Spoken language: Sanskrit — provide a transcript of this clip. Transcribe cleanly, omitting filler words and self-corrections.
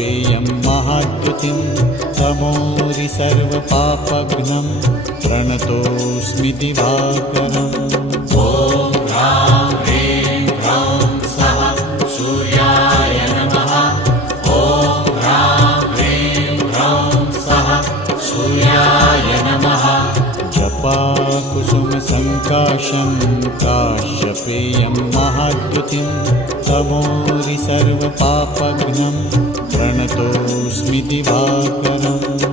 काश्यपेयं महाद्युतिं तमोरि सर्वपापघ्नं प्रणतोऽस्मि दिवाकरम्। ॐ ह्रां ह्रीं ह्रौं सः सूर्याय नमः। ॐ ह्रां ह्रीं ह्रौं सः सूर्याय नमः। जपाकुसुमसङ्काशं काश्यपेयं महाद्युतिं तमोरि सर्वपापघ्नं प्रणतोऽस्मि दिवाकरम्।